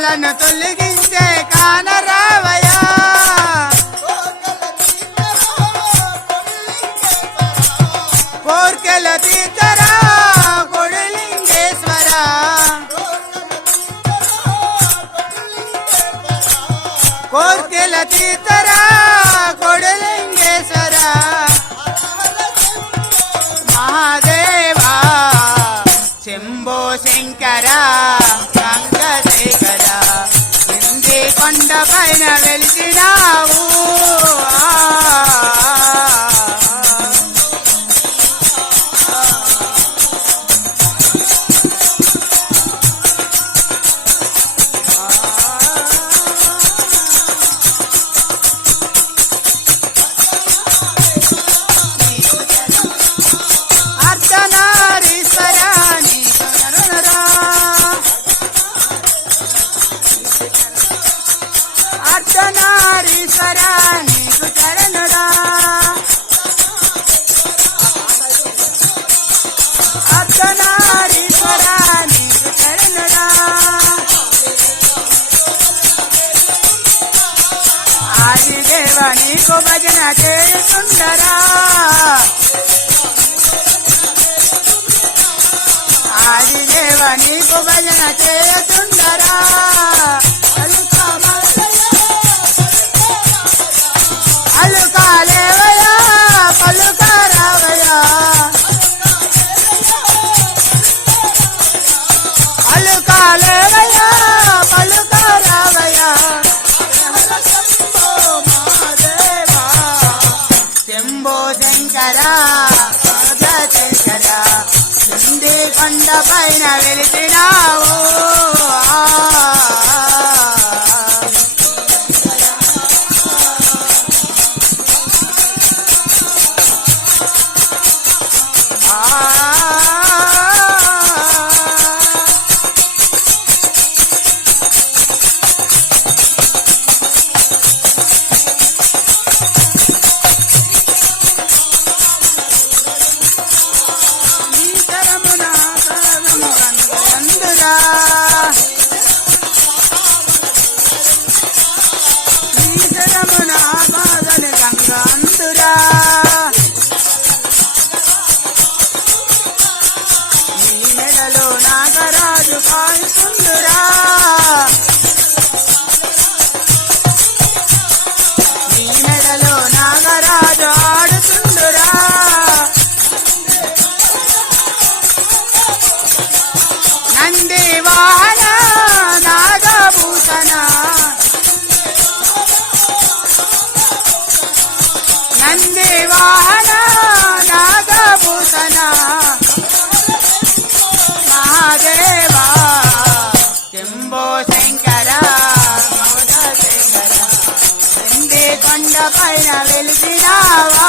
కష్టాలను తొలగించే కానరావయ్యా కోర్కెల తీర్చరా కొడులింగేశ్వర కోర్కెల తీర్చరా కొడులింగేశ్వర మహాదేవా శంభో శంకర గంగశేఖర ఇంది కొండ పైన వెలిసినావు అర్ధనారీశ్వరా నీకు చరణుడా అర్ధనారీశ్వరా నీకు చరణుడా ఆదిదేవ నీకు భజన చేస్తుండరా ఆదిదేవ నీకు భజన చేస్తుండరా అలుకాలేవయా పలుకారావయా అలుకాలేవయా పలుకారావయా మహాదేవా శంభో శంకర శంకర ఇంది కొండ పైన వెలిసినావు గంగాంతురా నీ మెడలో నాగరాజు కాయుతుందురా నీ మెడలో నాగరాజు ఆడుతుందురా నంది వాహన నాగభూషణ నంది వాహన నాగభూషణ మహాదేవా శంభో శంకర శంకర ఇంది కొండ పైన వెలిసినావా